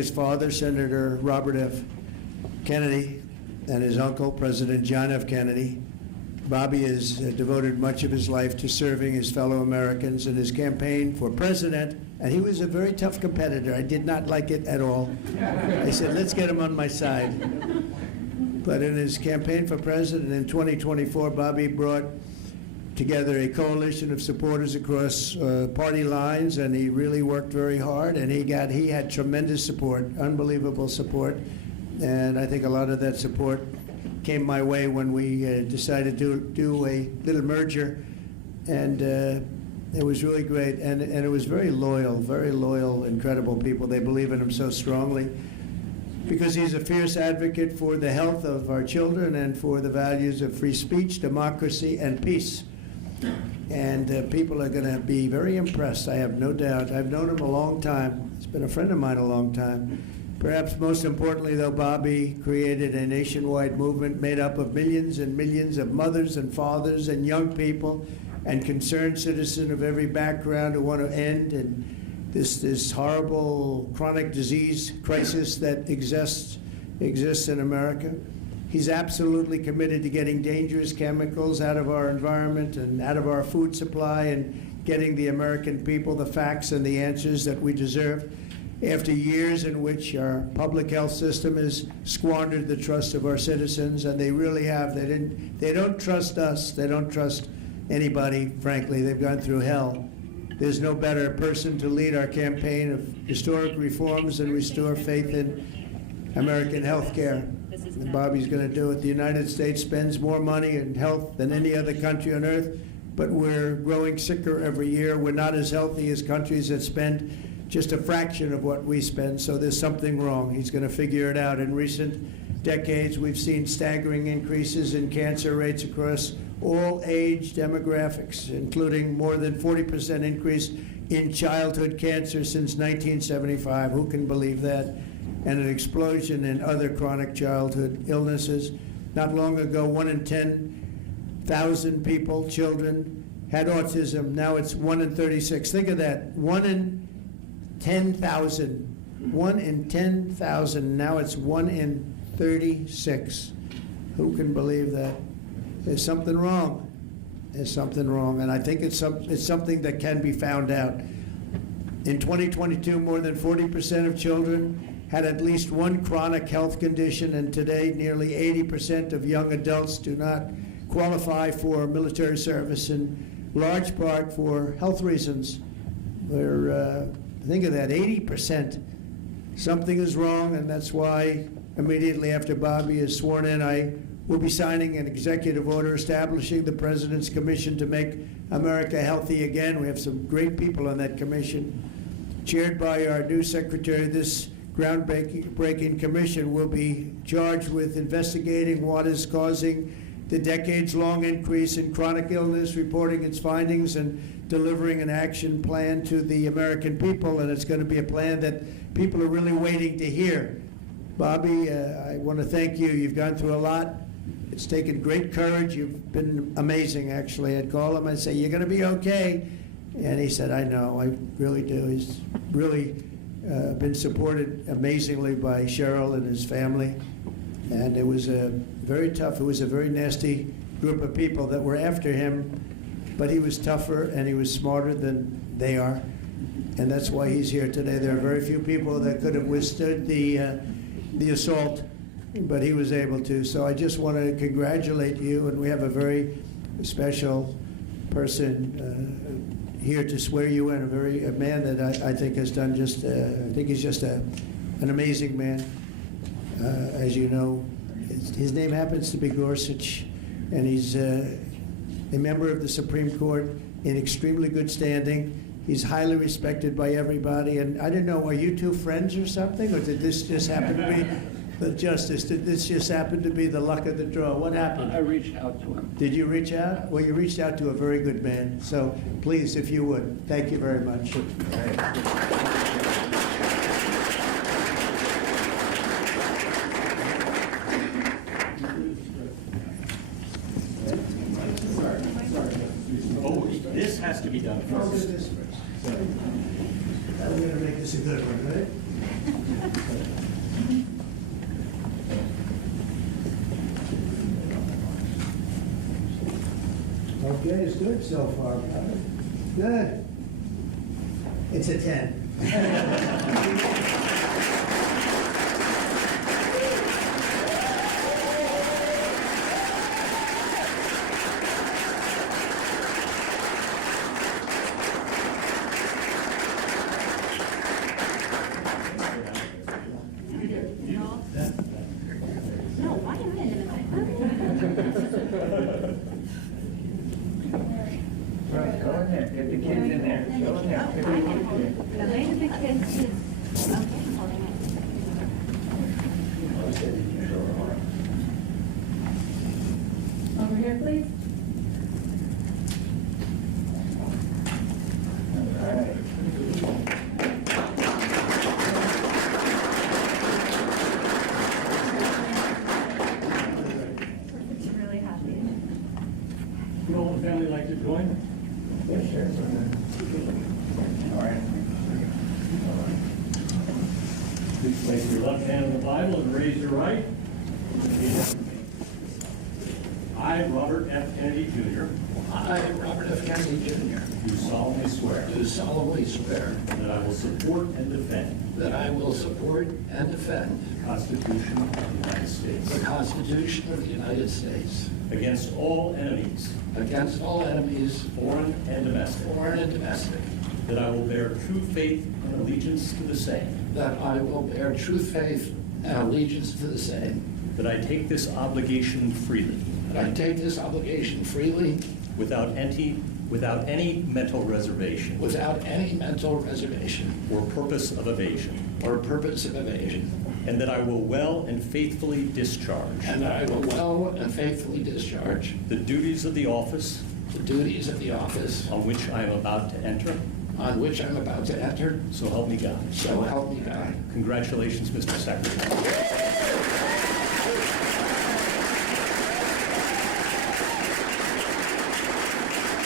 His father, Senator Robert F. Kennedy, and his uncle, President John F. Kennedy. Bobby has devoted much of his life to serving his fellow Americans in his campaign for president, and he was a very tough competitor. I did not like it at all. I said, let's get him on my side. But in his campaign for president in 2024, Bobby brought together a coalition of supporters across party lines, and he really worked very hard, and he had tremendous support, unbelievable support, and I think a lot of that support came my way when we decided to do a little merger, and it was really great, and it was very loyal, incredible people. They believe in him so strongly because he's a fierce advocate for the health of our children and for the values of free speech, democracy, and peace. And people are going to be very impressed, I have no doubt. I've known him a long time. He's been a friend of mine a long time. Perhaps most importantly, though, Bobby created a nationwide movement made up of millions and millions of mothers and fathers and young people and concerned citizens of every background who want to end this horrible chronic disease crisis that exists in America. He's absolutely committed to getting dangerous chemicals out of our environment and out of our food supply and getting the American people the facts and the answers that we deserve. After years in which our public health system has squandered the trust of our citizens, and they really have. They don't trust us. They don't trust anybody, frankly. They've gone through hell. There's no better person to lead our campaign of historic reforms and restore faith in American health care. And Bobby's going to do it. The United States spends more money in health than any other country on earth, but we're growing sicker every year. We're not as healthy as countries that spend just a fraction of what we spend, so there's something wrong. He's going to figure it out. In recent decades, we've seen staggering increases in cancer rates across all age demographics, including more than 40% increase in childhood cancer since 1975. Who can believe that? And an explosion in other chronic childhood illnesses. Not long ago, 1 in 10,000 people, children, had autism. Now it's 1 in 36. Think of that. 1 in 10,000. 1 in 10,000. Now it's 1 in 36. Who can believe that? There's something wrong. There's something wrong. And I think it's something that can be found out. In 2022, more than 40% of children had at least one chronic health condition, and today nearly 80% of young adults do not qualify for military service, in large part for health reasons. Think of that, 80%. Something is wrong, and that's why immediately after Bobby is sworn in, I will be signing an executive order establishing the President's Commission to make America healthy again. We have some great people on that commission. Chaired by our new secretary, this groundbreaking commission will be charged with investigating what is causing the decades-long increase in chronic illness, reporting its findings, and delivering an action plan to the American people. And it's going to be a plan that people are really waiting to hear. Bobby, I want to thank you. You've gone through a lot. It's taken great courage. You've been amazing, actually. I'd call him and say, you're going to be okay. And he said, I know, I really do. He's really been supported amazingly by Cheryl and his family. And it was very tough. It was a very nasty group of people that were after him, but he was tougher and he was smarter than they are. And that's why he's here today. There are very few people that could have withstood the assault, but he was able to. So I just want to congratulate you, and we have a very special person here to swear you in, a man that I think has done just, I think he's just an amazing man. As you know, his name happens to be Gorsuch, and he's a member of the Supreme Court in extremely good standing. He's highly respected by everybody, and I didn't know, are you two friends or something, or did this just happen to be the justice? Did this just happen to be the luck of the draw? What happened? I reached out to him. Did you reach out? Well, you reached out to a very good man. So please, if you would, thank you very much. Oh, this has to be done first. I'm going to make this a good one, right? Okay, it's good so far, Robert. Good. It's a 10. No, why am I in Right, go in there, get the kids in there, go in there. Pick them up. Over here, please. All right. It's really happy. Would all the family like to join? Yeah, sure. All right. Please place your left hand on the Bible and raise your right. I, Robert F. Kennedy, Jr., I, Robert F. Kennedy, Jr., do solemnly swear do solemnly swear that I will support and defend that I will support and defend the Constitution of the United the States Constitution of the United States against all enemies, against all enemies, foreign and domestic, foreign and domestic, that I will bear true faith and allegiance to the same, that I will bear true faith and allegiance to the same, that I take this obligation freely, that I take this obligation freely without any mental reservation without any mental reservation or purpose of evasion, or purpose of evasion, and that I will well and faithfully discharge and that I will well and faithfully discharge the duties of the office the duties of the office on which I am about to enter. on which I'm about to enter, So help me God. so help me God. Congratulations, Mr. Secretary.